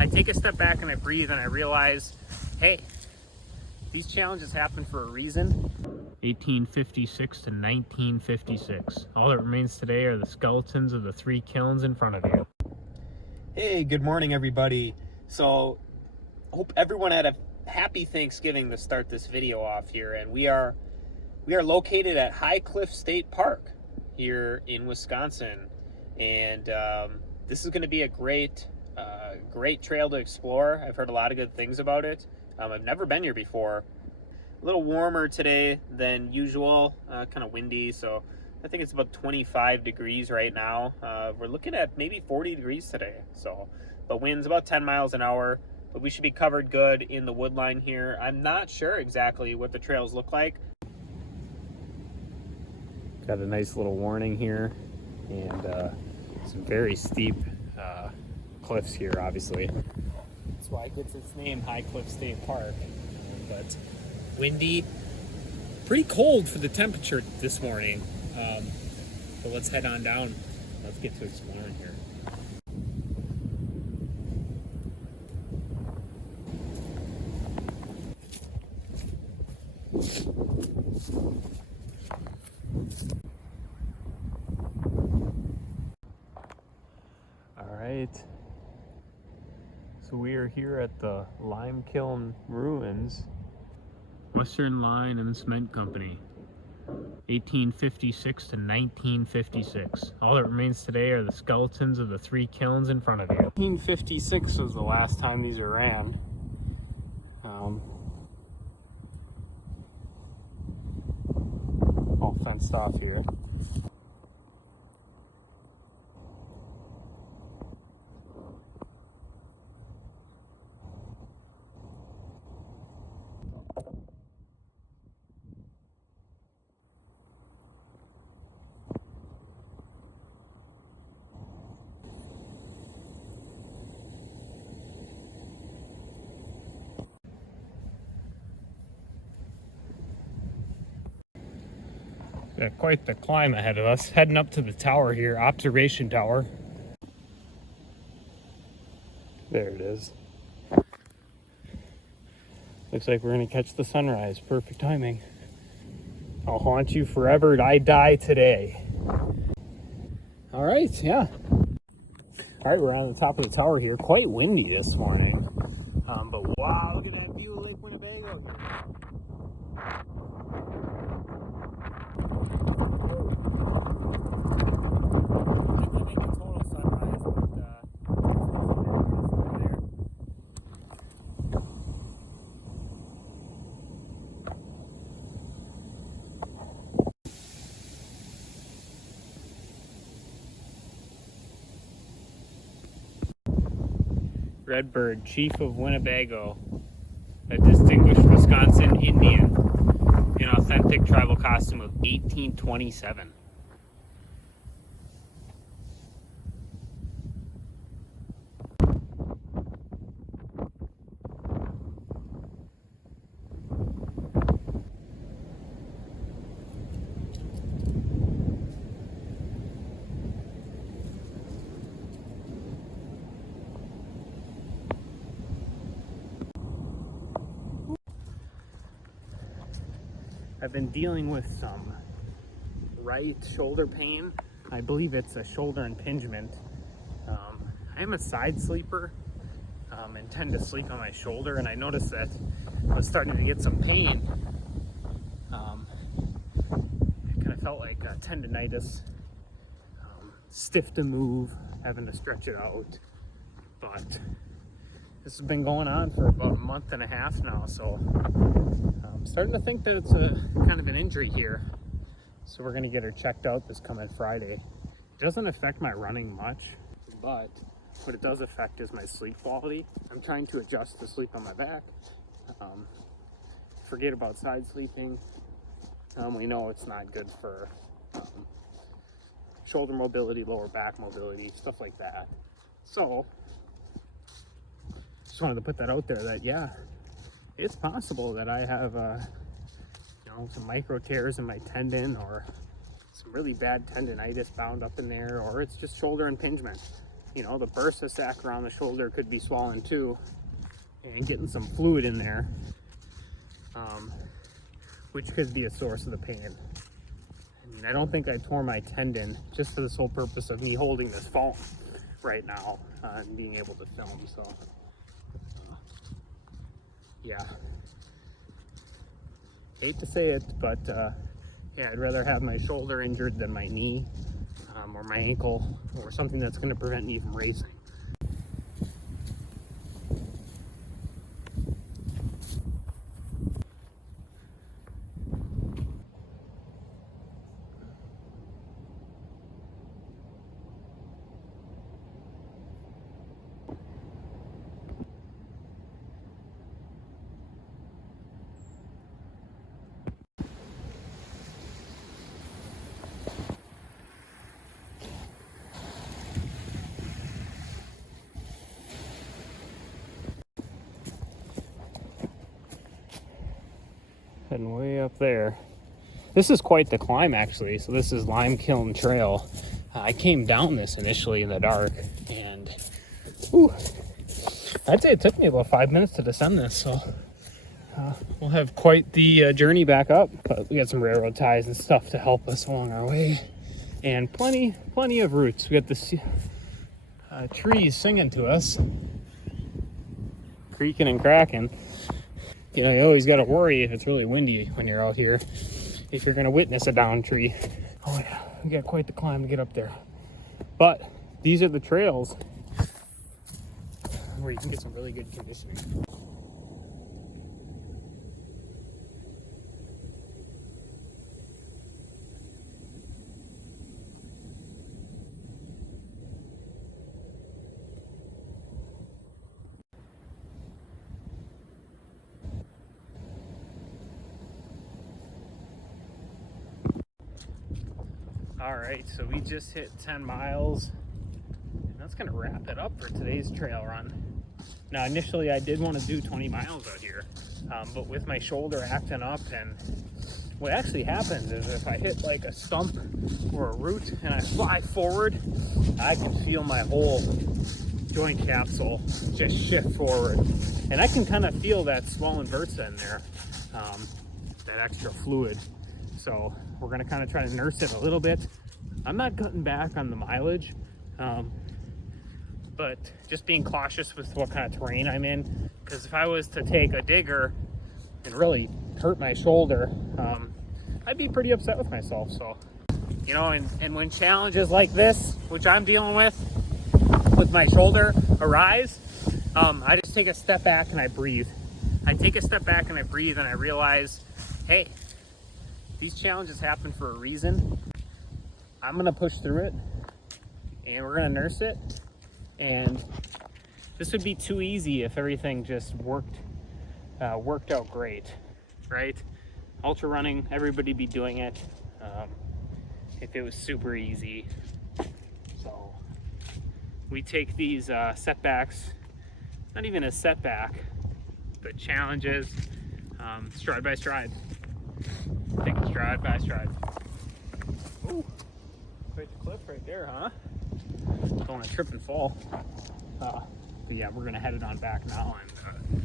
I take a step back and I breathe and I realize, hey, these challenges happen for a reason. 1856 to 1956. All that remains today are the skeletons of the 3 kilns in front of you. Hey, good morning, everybody. So, hope everyone had a happy Thanksgiving to start this video off here. And we are located at High Cliff State Park here in Wisconsin. And this is going to be a great trail to explore. I've heard a lot of good things about it. I've never been here before. A little warmer today than usual, kind of windy, so I think it's about 25 degrees right now. We're looking at maybe 40 degrees today, so the wind's about 10 miles an hour, but we should be covered good in the wood line here. I'm not sure exactly what the trails look like. Got a nice little warning here, and some very steep cliffs here, obviously. That's why it gets its name, High Cliff State Park. But windy, pretty cold for the temperature this morning. But let's head on down. Let's get to exploring here. All right. So we are here at the Lime Kiln Ruins, Western Line and Cement Company, 1856 to 1956. All that remains today are the skeletons of the 3 kilns in front of you. 1856 was the last time these were ran. All fenced off here. Got quite the climb ahead of us. Heading up to the tower here, observation tower. There it is. Looks like we're gonna catch the sunrise. Perfect timing. I'll haunt you forever. I die today. All right, yeah. All right, we're on the top of the tower here. Quite windy this morning. But wow, look at that view of Lake Winnebago here. Redbird, Chief of Winnebago, a distinguished Wisconsin Indian in authentic tribal costume of 1827. I've been dealing with some right shoulder pain. I believe it's a shoulder impingement. I am a side sleeper and tend to sleep on my shoulder, and I noticed that I was starting to get some pain. It kind of felt like tendonitis, stiff to move, having to stretch it out. But this has been going on for about a month and a half now, so I'm starting to think that it's a kind of an injury here. So we're gonna get her checked out this coming Friday. It doesn't affect my running much, but what it does affect is my sleep quality. I'm trying to adjust to sleep on my back. Forget about side sleeping. We know it's not good for shoulder mobility, lower back mobility, stuff like that. So just wanted to put that out there that, yeah, it's possible that I have some micro tears in my tendon, or some really bad tendonitis bound up in there, or it's just shoulder impingement. you know, the bursa sac around the shoulder could be swollen too, and getting some fluid in there, which could be a source of the pain. I mean, I don't think I tore my tendon just for the sole purpose of me holding this phone right now and being able to film. So yeah, hate to say it, but yeah, I'd rather have my shoulder injured than my knee or my ankle or something that's going to prevent me from racing. Heading way up there. This is quite the climb, actually. So this is Lime Kiln Trail. I came down this initially in the dark, and whew, I'd say it took me about 5 minutes to descend this. So we'll have quite the journey back up, but we got some railroad ties and stuff to help us along our way, and plenty of roots. We got the trees singing to us, creaking and cracking. You know, you always got to worry if it's really windy when you're out here, if you're going to witness a downed tree. Oh yeah, we got quite the climb to get up there. But these are the trails where you can get some really good conditioning. All right, so we just hit 10 miles, and that's gonna wrap it up for today's trail run. Now, initially I did want to do 20 miles out here, but with my shoulder acting up, and what actually happens is if I hit like a stump or a root and I fly forward, I can feel my whole joint capsule just shift forward. And I can kind of feel that swollen bursa in there, that extra fluid. So we're gonna kind of try to nurse it a little bit. I'm not cutting back on the mileage, but just being cautious with what kind of terrain I'm in. Because if I was to take a digger and really hurt my shoulder, I'd be pretty upset with myself. So, you know, and when challenges like this, which I'm dealing with my shoulder, arise, I just take a step back and I breathe. I take a step back and I breathe, and I realize, hey, these challenges happen for a reason. I'm gonna push through it, and we're gonna nurse it. And this would be too easy if everything just worked out great, right? Ultra running, everybody be doing it. If it was super easy. So we take these setbacks, not even a setback, but challenges, stride by stride. Take it stride by stride. Ooh, quite the cliff right there, huh? Don't want to trip and fall. But yeah, we're gonna head it on back now, and